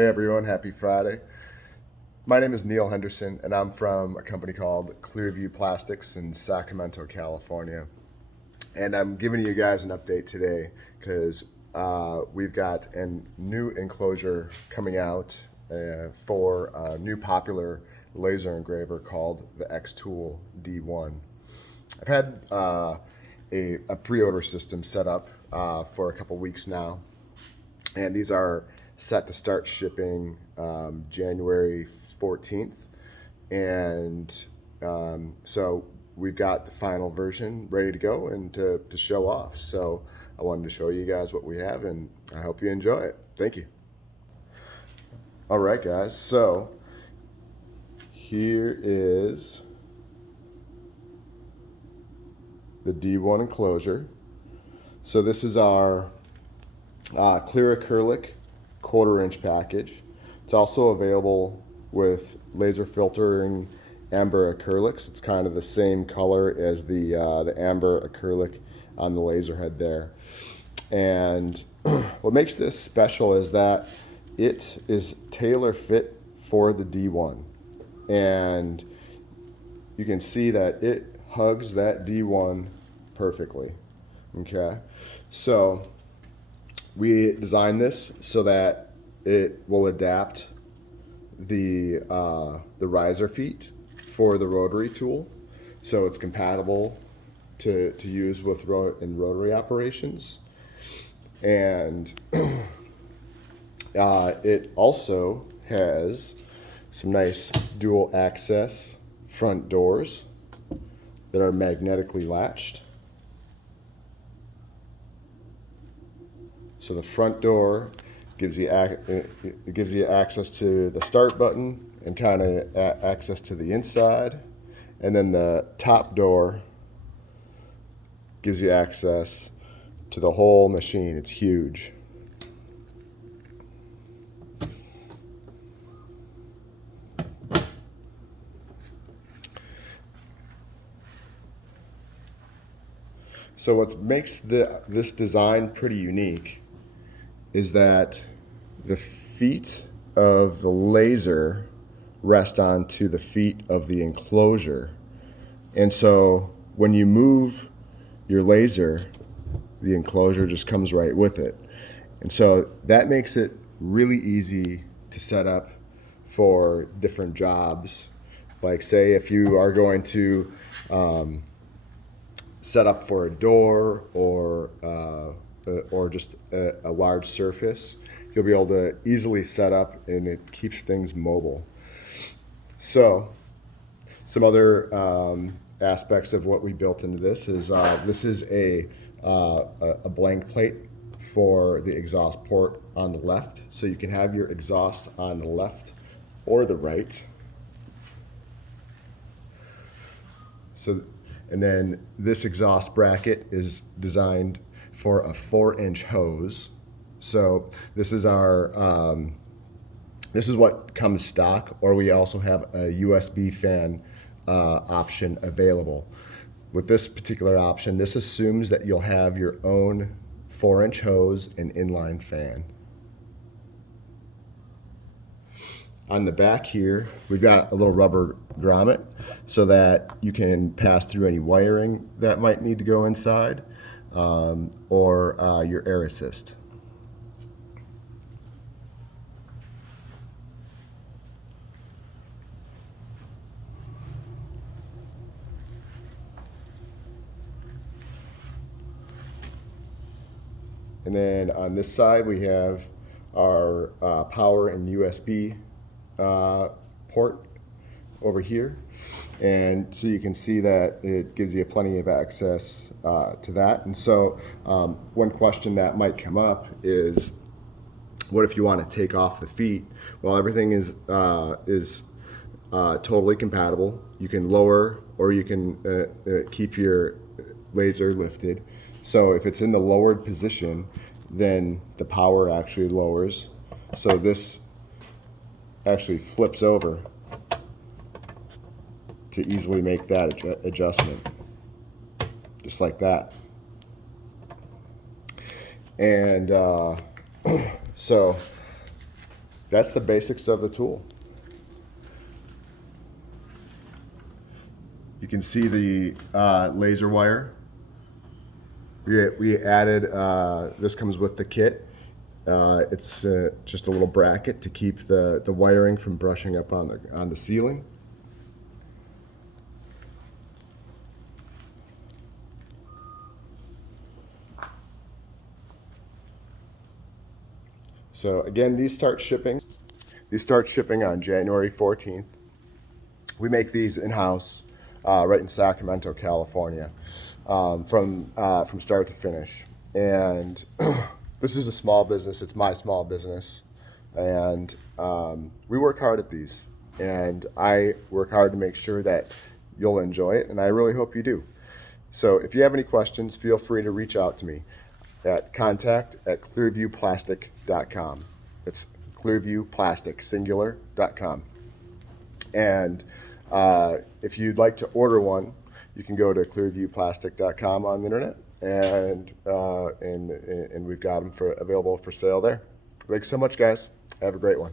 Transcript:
Hey everyone, happy Friday. My name is Neil Henderson and I'm from a company called Clearview Plastics in Sacramento, California. And I'm giving you guys an update today because we've got a new enclosure coming out for a new popular laser engraver called the Xtool D1. I've had a pre-order system set up for a couple weeks now, and these are set to start shipping January 14th. And so we've got the final version ready to go and to show off. So I wanted to show you guys what we have, and I hope you enjoy it. Thank you. All right, guys. So here is the D1 enclosure. So this is our clear acrylic 1/4-inch package. It's also available with laser filtering amber acrylics. It's kind of the same color as the amber acrylic on the laser head there. And what makes this special is that it is tailor fit for the D1. And you can see that it hugs that D1 perfectly. Okay, so we designed this so that it will adapt the riser feet for the rotary tool, so it's compatible to use with in rotary operations. And it also has some nice dual access front doors that are magnetically latched. So the front door gives you access to the start button and kind of access to the inside, and then the top door gives you access to the whole machine. It's huge. So what makes this design pretty unique is that the feet of the laser rest onto the feet of the enclosure. And so when you move your laser, the enclosure just comes right with it. And so that makes it really easy to set up for different jobs. Like, say if you are going to set up for a door or just a large surface, you'll be able to easily set up, and it keeps things mobile. So some other aspects of what we built into this is a blank plate for the exhaust port on the left, so you can have your exhaust on the left or the right. So, and then this exhaust bracket is designed for a 4-inch hose. So this is our this is what comes stock, or we also have a USB fan option available. With this particular option, this assumes that you'll have your own 4-inch hose and inline fan. On the back here, we've got a little rubber grommet so that you can pass through any wiring that might need to go inside, or your air assist. And then on this side, we have our power and USB port over here. And so you can see that it gives you plenty of access to that. And so one question that might come up is, what if you want to take off the feet? Well, everything is totally compatible. You can lower, or you can keep your laser lifted. So if it's in the lowered position, then the power actually lowers. So this actually flips over to easily make that adjustment, just like that. And so that's the basics of the tool. You can see the laser wire. We added, this comes with the kit. It's just a little bracket to keep the wiring from brushing up on the ceiling. So again, these start shipping on January 14th. We make these in-house, right in Sacramento, California, from start to finish. And this is a small business. It's my small business, and we work hard at these. And I work hard to make sure that you'll enjoy it, and I really hope you do. So if you have any questions, feel free to reach out to me at contact@clearviewplastic.com. It's clearviewplastic, singular.com. And if you'd like to order one, you can go to clearviewplastic.com on the internet, and we've got them available for sale there. Thanks so much, guys. Have a great one.